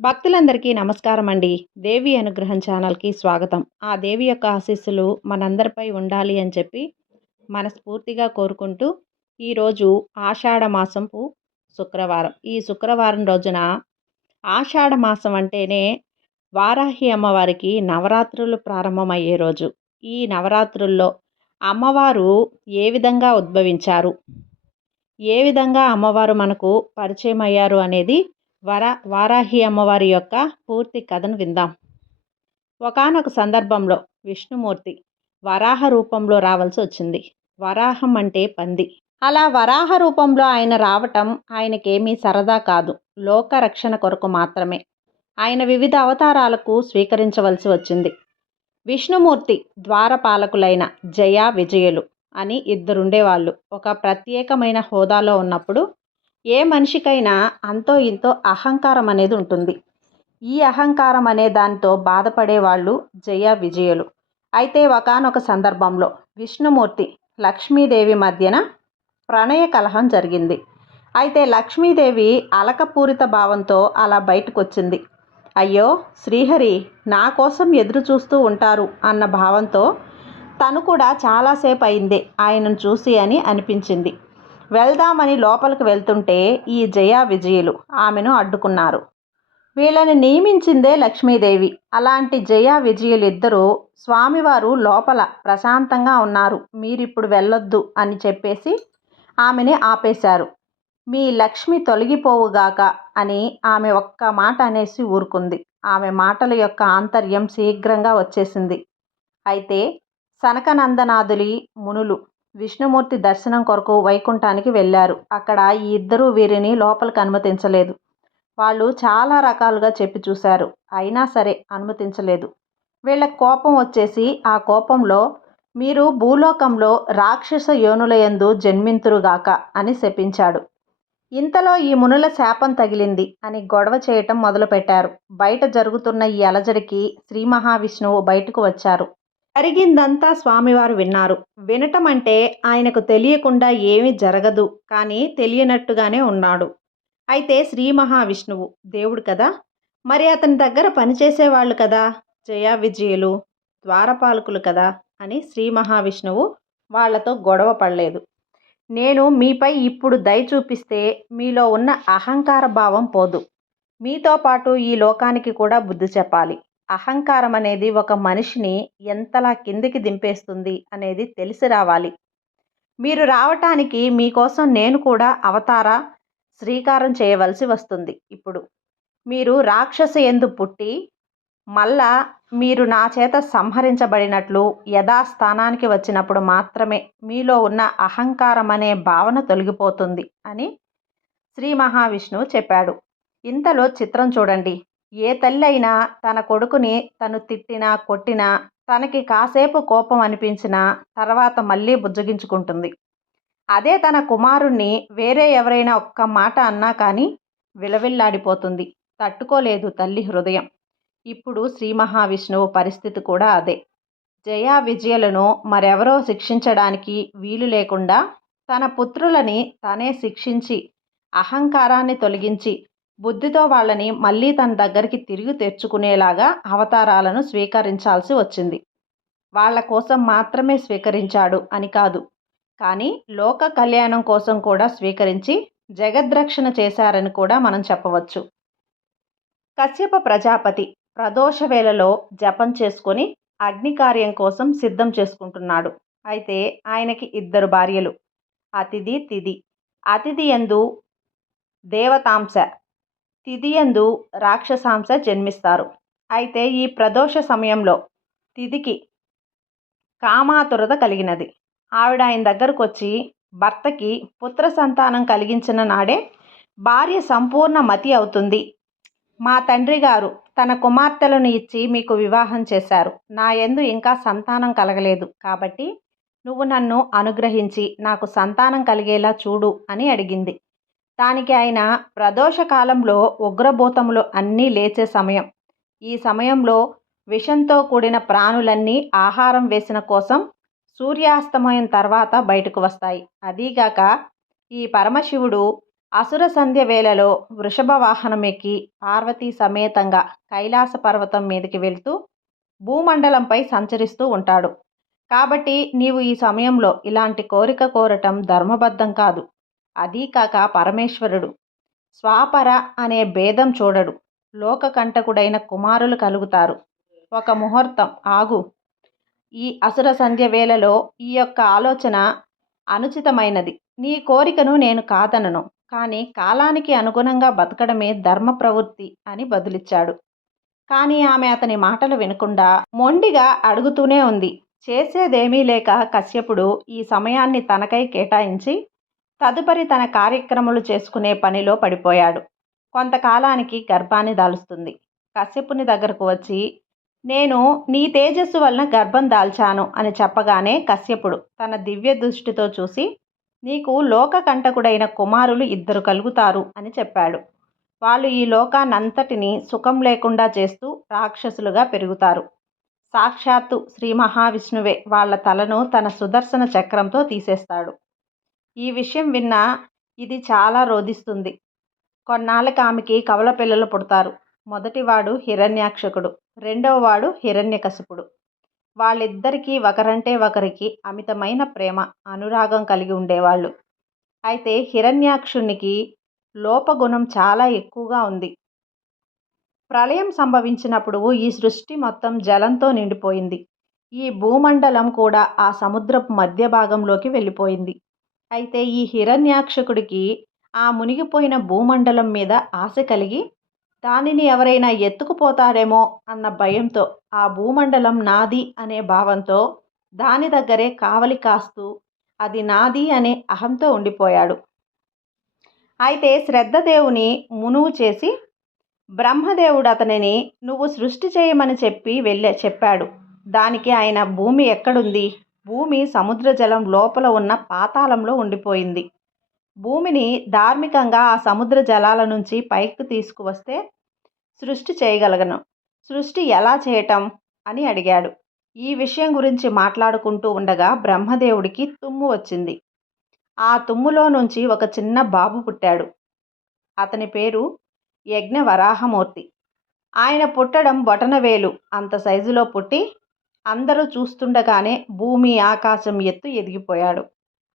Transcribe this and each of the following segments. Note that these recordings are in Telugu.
భక్తులందరికీ నమస్కారం అండి దేవి అనుగ్రహం ఛానల్కి స్వాగతం. ఆ దేవి యొక్క ఆశీస్సులు మనందరిపై ఉండాలి అని చెప్పి మనస్ఫూర్తిగా కోరుకుంటూ ఈరోజు ఆషాఢ మాసంపు శుక్రవారం. ఈ శుక్రవారం రోజున ఆషాఢ మాసం అంటేనే వారాహి అమ్మవారికి నవరాత్రులు ప్రారంభమయ్యే రోజు. ఈ నవరాత్రుల్లో అమ్మవారు ఏ విధంగా ఉద్భవించారు? ఏ విధంగా అమ్మవారు మనకు పరిచయం అయ్యారు అనేది వరా వారాహి అమ్మవారి యొక్క పూర్తి కథను విందాం. ఒకానొక సందర్భంలో విష్ణుమూర్తి వరాహ రూపంలో రావాల్సి వచ్చింది. వరాహం అంటే పంది. అలా వరాహ రూపంలో ఆయన రావటం ఆయనకేమీ సరదా కాదు. లోక రక్షణ కొరకు మాత్రమే. ఆయన వివిధ అవతారాలకు స్వీకరించవలసి వచ్చింది. విష్ణుమూర్తి ద్వారపాలకులైన జయ విజయులు అని ఇద్దరుండేవాళ్ళు. ఒక ప్రత్యేకమైన హోదాలో ఉన్నప్పుడు ఏ మనిషికైనా అంతో ఇంతో అహంకారం అనేది ఉంటుంది. ఈ అహంకారం అనే దానితో బాధపడేవాళ్ళు జయ విజయులు. అయితే ఒకానొక సందర్భంలో విష్ణుమూర్తి లక్ష్మీదేవి మధ్యన ప్రణయ కలహం జరిగింది. అయితే లక్ష్మీదేవి అలకపూరిత భావంతో అలా బయటకు వచ్చింది అయ్యో శ్రీహరి నా కోసం ఎదురు చూస్తూ ఉంటారు అన్న భావంతో తను కూడా చాలాసేపు అయిందే ఆయనను చూసి అని అనిపించింది. వెళ్దామని లోపలికి వెళ్తుంటే ఈ జయ విజయులు ఆమెను అడ్డుకున్నారు. వీళ్ళని నియమించిందే లక్ష్మీదేవి. అలాంటి జయ విజయులు ఇద్దరూ స్వామివారు లోపల ప్రశాంతంగా ఉన్నారు. మీరిప్పుడు వెళ్ళొద్దు అని చెప్పేసి ఆమెని ఆపేశారు. మీ లక్ష్మి తొలగిపోవుగాక అని ఆమె ఒక్క మాట అనేసి ఊరుకుంది. ఆమె మాటల యొక్క ఆంతర్యం శీఘ్రంగా వచ్చేసింది. అయితే సనకనందనాదులి మునులు విష్ణుమూర్తి దర్శనం కొరకు వైకుంఠానికి వెళ్ళారు. అక్కడ ఈ ఇద్దరూ వీరిని లోపలికి అనుమతించలేదు. వాళ్ళు చాలా రకాలుగా చెప్పి చూశారు. అయినా సరే అనుమతించలేదు. వీళ్ళ కోపం వచ్చేసి ఆ కోపంలో మీరు భూలోకంలో రాక్షస యోనులయందు జన్మింతురుగాక అని శపించాడు. ఇంతలో ఈ మునుల శాపం తగిలింది అని గొడవ చేయటం మొదలుపెట్టారు. బయట జరుగుతున్న ఈ అలజడికి శ్రీ మహావిష్ణువు బయటకు వచ్చారు. జరిగిందంతా స్వామివారు విన్నారు. వినటం అంటే ఆయనకు తెలియకుండా ఏమీ జరగదు. కానీ తెలియనట్టుగానే ఉన్నాడు. అయితే శ్రీ మహావిష్ణువు దేవుడు కదా? మరి అతని దగ్గర పనిచేసేవాళ్ళు కదా? జయ విజయులు ద్వారపాలకులు కదా? అని శ్రీ మహావిష్ణువు వాళ్ళతో గొడవ పడలేదు. నేను మీపై ఇప్పుడు దయ చూపిస్తే మీలో ఉన్న అహంకార భావం పోదు. మీతో పాటు ఈ లోకానికి కూడా బుద్ధి చెప్పాలి. అహంకారం అనేది ఒక మనిషిని ఎంతలా కిందికి దింపేస్తుంది అనేది తెలిసి రావాలి. మీరు రావటానికి మీకోసం నేను కూడా అవతార శ్రీకారం చేయవలసి వస్తుంది. ఇప్పుడు మీరు రాక్షస ఎందు పుట్టి మళ్ళా మీరు నా చేత సంహరించబడినట్లు యథాస్థానానికి వచ్చినప్పుడు మాత్రమే మీలో ఉన్న అహంకారం అనే భావన తొలగిపోతుంది అని శ్రీ మహావిష్ణువు చెప్పాడు. ఇంతలో చిత్రం చూడండి. ఏ తల్లి అయినా తన కొడుకుని తను తిట్టినా కొట్టినా తనకి కాసేపు కోపం అనిపించినా తర్వాత మళ్ళీ బుజ్జగించుకుంటుంది. అదే తన కుమారుణ్ణి వేరే ఎవరైనా ఒక్క మాట అన్నా కానీ విలవిల్లాడిపోతుంది. తట్టుకోలేదు తల్లి హృదయం. ఇప్పుడు శ్రీ మహావిష్ణువు పరిస్థితి కూడా అదే. జయా విజయలను మరెవరో శిక్షించడానికి వీలు లేకుండా తన పుత్రులని తనే శిక్షించి అహంకారాన్ని తొలగించి బుద్ధితో వాళ్ళని మళ్ళీ తన దగ్గరికి తిరిగి తెచ్చుకునేలాగా అవతారాలను స్వీకరించాల్సి వచ్చింది. వాళ్ళ కోసం మాత్రమే స్వీకరించాడు అని కాదు. కానీ లోక కళ్యాణం కోసం కూడా స్వీకరించి జగద్రక్షణ చేశారని కూడా మనం చెప్పవచ్చు. కశ్యప ప్రజాపతి ప్రదోష వేళలో జపం చేసుకొని అగ్ని కార్యం కోసం సిద్ధం చేసుకుంటున్నాడు. అయితే ఆయనకి ఇద్దరు భార్యలు. అతిథి తిది. అతిథి ఎందు దేవతాంశ. తిథియందు రాక్షసాంశ జన్మిస్తారు. అయితే ఈ ప్రదోష సమయంలో తిథికి కామాతురత కలిగినది. ఆవిడ ఆయన దగ్గరకు వచ్చి భర్తకి పుత్ర సంతానం కలిగించిన నాడే భార్య సంపూర్ణ మతి అవుతుంది. మా తండ్రి గారు తన కుమార్తెలను ఇచ్చి మీకు వివాహం చేశారు. నా ఎందు ఇంకా సంతానం కలగలేదు. కాబట్టి నువ్వు నన్ను అనుగ్రహించి నాకు సంతానం కలిగేలా చూడు అని అడిగింది. దానికి ఆయన ప్రదోష కాలంలో ఉగ్రభూతములు అన్నీ లేచే సమయం. ఈ సమయంలో విషంతో కూడిన ప్రాణులన్నీ ఆహారం వేసిన కోసం సూర్యాస్తమయం తర్వాత బయటకు వస్తాయి. అదీగాక ఈ పరమశివుడు అసుర సంధ్య వేళలో వృషభ వాహనమెక్కి పార్వతీ సమేతంగా కైలాస పర్వతం మీదకి వెళ్తూ భూమండలంపై సంచరిస్తూ ఉంటాడు. కాబట్టి నీవు ఈ సమయంలో ఇలాంటి కోరిక కోరటం ధర్మబద్ధం కాదు. అదీ కాక పరమేశ్వరుడు. స్వాపర అనే భేదం చూడడు. లోకకంటకుడైన కుమారులు కలుగుతారు. ఒక ముహూర్తం ఆగు. ఈ అసుర సంధ్య వేళలో ఈ యొక్క ఆలోచన అనుచితమైనది. నీ కోరికను నేను కాదనను. కానీ కాలానికి అనుగుణంగా బతకడమే ధర్మ ప్రవృత్తి అని బదులిచ్చాడు. కానీ ఆమె అతని మాటలు వినకుండా మొండిగా అడుగుతూనే ఉంది. చేసేదేమీ లేక కశ్యపుడు ఈ సమయాన్ని తనకై కేటాయించి తదుపరి తన కార్యక్రమాలు చేసుకునే పనిలో పడిపోయాడు. కొంతకాలానికి గర్భాన్ని దాలుస్తుంది. కశ్యపుని దగ్గరకు వచ్చి నేను నీ తేజస్సు వలన గర్భం దాల్చాను అని చెప్పగానే కశ్యపుడు తన దివ్య దృష్టితో చూసి నీకు లోకకంటకుడైన కుమారులు ఇద్దరు కలుగుతారు అని చెప్పాడు. వాళ్ళు ఈ లోకానంతటిని సుఖం లేకుండా చేస్తూ రాక్షసులుగా పెరుగుతారు. సాక్షాత్తు శ్రీ మహావిష్ణువే వాళ్ళ తలను తన సుదర్శన చక్రంతో తీసేస్తాడు. ఈ విషయం విన్న ఇది చాలా రోధిస్తుంది. కొన్నాళ్ళకి ఆమెకి కవల పిల్లలు పుడతారు. మొదటివాడు హిరణ్యాక్షకుడు రెండవవాడు హిరణ్యకశిపుడు. వాళ్ళిద్దరికీ ఒకరంటే ఒకరికి అమితమైన ప్రేమ అనురాగం కలిగి ఉండేవాళ్ళు. అయితే హిరణ్యాక్షునికి లోపగుణం చాలా ఎక్కువగా ఉంది. ప్రళయం సంభవించినప్పుడు ఈ సృష్టి మొత్తం జలంతో నిండిపోయింది. ఈ భూమండలం కూడా ఆ సముద్రపు మధ్య భాగంలోకి వెళ్ళిపోయింది. అయితే ఈ హిరణ్యాక్షకుడికి ఆ మునిగిపోయిన భూమండలం మీద ఆశ కలిగి దానిని ఎవరైనా ఎత్తుకుపోతాడేమో అన్న భయంతో ఆ భూమండలం నాది అనే భావంతో దాని దగ్గరే కావలి కాస్తూ అది నాది అనే అహంతో ఉండిపోయాడు. అయితే శ్రద్ధదేవుని మునువు చేసి బ్రహ్మదేవుడు అతనిని నువ్వు సృష్టి చేయమని చెప్పి వెళ్ళే చెప్పాడు. దానికి ఆయన భూమి ఎక్కడుంది? భూమి సముద్ర జలం లోపల ఉన్న పాతాళంలో ఉండిపోయింది. భూమిని ధార్మికంగా ఆ సముద్ర జలాల నుంచి పైకి తీసుకువస్తే సృష్టి చేయగలగను. సృష్టి ఎలా చేయటం? అని అడిగాడు. ఈ విషయం గురించి మాట్లాడుకుంటూ ఉండగా బ్రహ్మదేవుడికి తుమ్ము వచ్చింది. ఆ తుమ్ములో నుంచి ఒక చిన్న బాబు పుట్టాడు. అతని పేరు యజ్ఞ వరాహమూర్తి ఆయన పుట్టడం బొటనవేలు అంత సైజులో పుట్టి అందరూ చూస్తుండగానే భూమి ఆకాశం ఎత్తు ఎదిగిపోయాడు.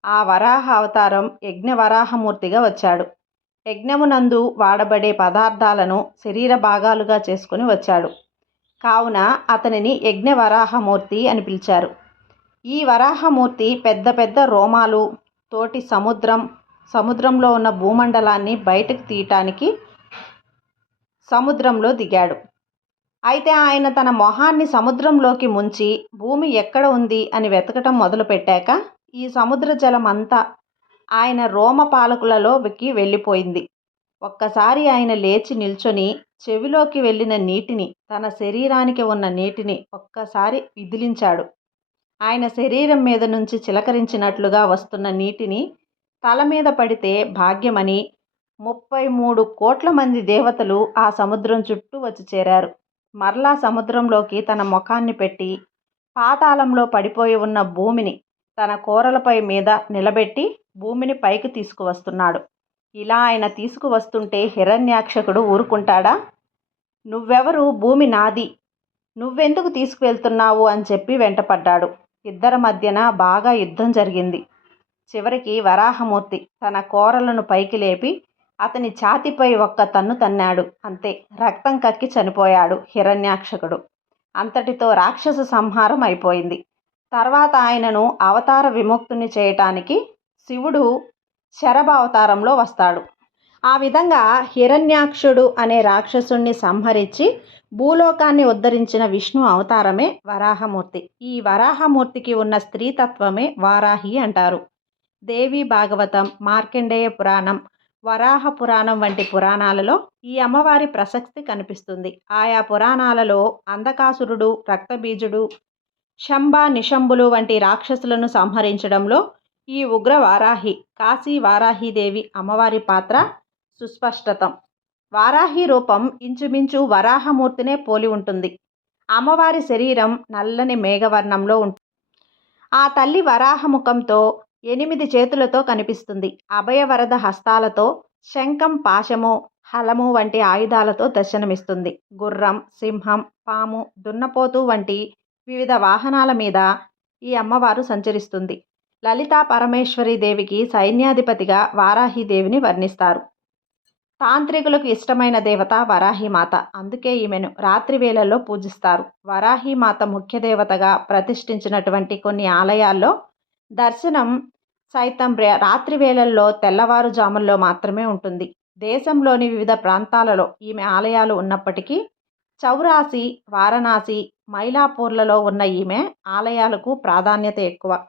ఆ వరాహ అవతారం యజ్ఞ వరాహమూర్తిగా వచ్చాడు. యజ్ఞమునందు వాడబడే పదార్థాలను శరీర భాగాలుగా చేసుకుని వచ్చాడు. కావున అతనిని యజ్ఞ వరాహమూర్తి అని పిలిచారు. ఈ వరాహమూర్తి పెద్ద పెద్ద రోమాలు తోటి సముద్రం సముద్రంలో ఉన్న భూమండలాన్ని బయటకు తీయటానికి సముద్రంలో దిగాడు. అయితే ఆయన తన మొహాన్ని సముద్రంలోకి ముంచి భూమి ఎక్కడ ఉంది? అని వెతకటం మొదలుపెట్టాక ఈ సముద్ర జలం అంతా ఆయన రోమ పాలకులలోకి వెళ్ళిపోయింది. ఒక్కసారి ఆయన లేచి నిల్చొని చెవిలోకి వెళ్ళిన నీటిని తన శరీరానికి ఉన్న నీటిని ఒక్కసారి విదిలించాడు. ఆయన శరీరం మీద నుంచి చిలకరించినట్లుగా వస్తున్న నీటిని తల మీద పడితే భాగ్యమని ముప్పై మూడు కోట్ల మంది దేవతలు ఆ సముద్రం చుట్టూ వచ్చి చేరారు. మరలా సముద్రంలోకి తన ముఖాన్ని పెట్టి పాతాళంలో పడిపోయి ఉన్న భూమిని తన కూరలపై మీద నిలబెట్టి భూమిని పైకి తీసుకువస్తున్నాడు. ఇలా ఆయన తీసుకువస్తుంటే హిరణ్యాక్షకుడు ఊరుకుంటాడా? నువ్వెవరు? భూమి నాది. నువ్వెందుకు తీసుకువెళ్తున్నావు? అని చెప్పి వెంటపడ్డాడు. ఇద్దరి మధ్యన బాగా యుద్ధం జరిగింది. చివరికి వరాహమూర్తి తన కోరలను పైకి లేపి అతని ఛాతిపై ఒక్క తన్ను తన్నాడు. అంతే. రక్తం కక్కి చనిపోయాడు హిరణ్యాక్షకుడు. అంతటితో రాక్షస సంహారం అయిపోయింది. తర్వాత ఆయనను అవతార విముక్తుని చేయటానికి శివుడు శరభ అవతారంలో వస్తాడు. ఆ విధంగా హిరణ్యాక్షుడు అనే రాక్షసుణ్ణి సంహరించి భూలోకాన్ని ఉద్ధరించిన విష్ణు అవతారమే వరాహమూర్తి. ఈ వరాహమూర్తికి ఉన్న స్త్రీతత్వమే వారాహి అంటారు. దేవి భాగవతం మార్కండేయ పురాణం వరాహ పురాణం వంటి పురాణాలలో ఈ అమ్మవారి ప్రసక్తి కనిపిస్తుంది. ఆయా పురాణాలలో అంధకాసురుడు రక్తబీజుడు శంభ నిశంబులు వంటి రాక్షసులను సంహరించడంలో ఈ ఉగ్ర వారాహి కాశీ వారాహీదేవి అమ్మవారి పాత్ర సుస్పష్టతం. వారాహి రూపం ఇంచుమించు వరాహమూర్తినే పోలి ఉంటుంది. అమ్మవారి శరీరం నల్లని మేఘవర్ణంలో ఉంటుంది. ఆ తల్లి వరాహముఖంతో ఎనిమిది చేతులతో కనిపిస్తుంది. అభయవరద హస్తాలతో శంఖం పాశము హలము వంటి ఆయుధాలతో దర్శనమిస్తుంది. గుర్రం సింహం పాము దున్నపోతు వంటి వివిధ వాహనాల మీద ఈ అమ్మవారు సంచరిస్తుంది. లలితా పరమేశ్వరి దేవికి సైన్యాధిపతిగా వారాహిదేవిని వర్ణిస్తారు. తాంత్రికులకు ఇష్టమైన దేవత వరాహిమాత అందుకే ఈమెను రాత్రి వేళల్లో పూజిస్తారు. వరాహిమాత ముఖ్య దేవతగా ప్రతిష్ఠించినటువంటి కొన్ని ఆలయాల్లో దర్శనం సైతం రాత్రి వేళల్లో తెల్లవారుజాముల్లో మాత్రమే ఉంటుంది. దేశంలోని వివిధ ప్రాంతాలలో ఈమె ఆలయాలు ఉన్నప్పటికీ చౌరాసి వారణాసి మైలాపూర్లలో ఉన్న ఈమె ఆలయాలకు ప్రాధాన్యత ఎక్కువ.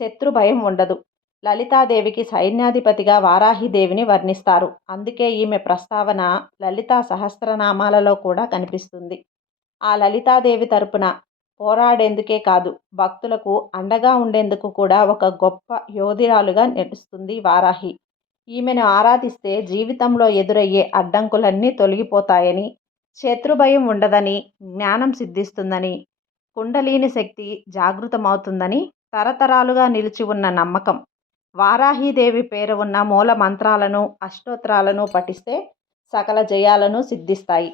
శత్రు భయం ఉండదు. లలితాదేవికి సైన్యాధిపతిగా వారాహిదేవిని వర్ణిస్తారు. అందుకే ఈమె ప్రస్తావన లలితా సహస్రనామాలలో కూడా కనిపిస్తుంది. ఆ లలితాదేవి తరపున పోరాడేందుకే కాదు భక్తులకు అండగా ఉండేందుకు కూడా ఒక గొప్ప యోధిరాలుగా నడుస్తుంది వారాహి. ఈమెను ఆరాధిస్తే జీవితంలో ఎదురయ్యే అడ్డంకులన్నీ తొలగిపోతాయని శత్రుభయం ఉండదని జ్ఞానం సిద్ధిస్తుందని కుండలీని శక్తి జాగృతమవుతుందని తరతరాలుగా నిలిచి ఉన్న నమ్మకం. వారాహీదేవి పేరు ఉన్న మూల మంత్రాలను అష్టోత్తరాలను పఠిస్తే సకల జయాలను సిద్ధిస్తాయి.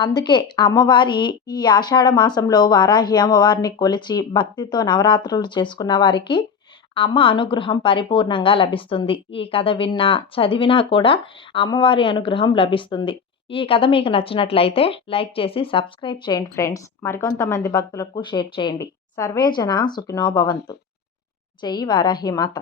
అందుకే అమ్మవారి ఈ ఆషాఢ మాసంలో వారాహి అమ్మవారిని కొలిచి భక్తితో నవరాత్రులు చేసుకున్న వారికి అమ్మ అనుగ్రహం పరిపూర్ణంగా లభిస్తుంది. ఈ కథ విన్నా చదివినా కూడా అమ్మవారి అనుగ్రహం లభిస్తుంది. ఈ కథ మీకు నచ్చినట్లయితే లైక్ చేసి సబ్స్క్రైబ్ చేయండి ఫ్రెండ్స్. మరికొంతమంది భక్తులకు షేర్ చేయండి. సర్వే జన సుఖినో భవంతు. జై వారాహి మాత.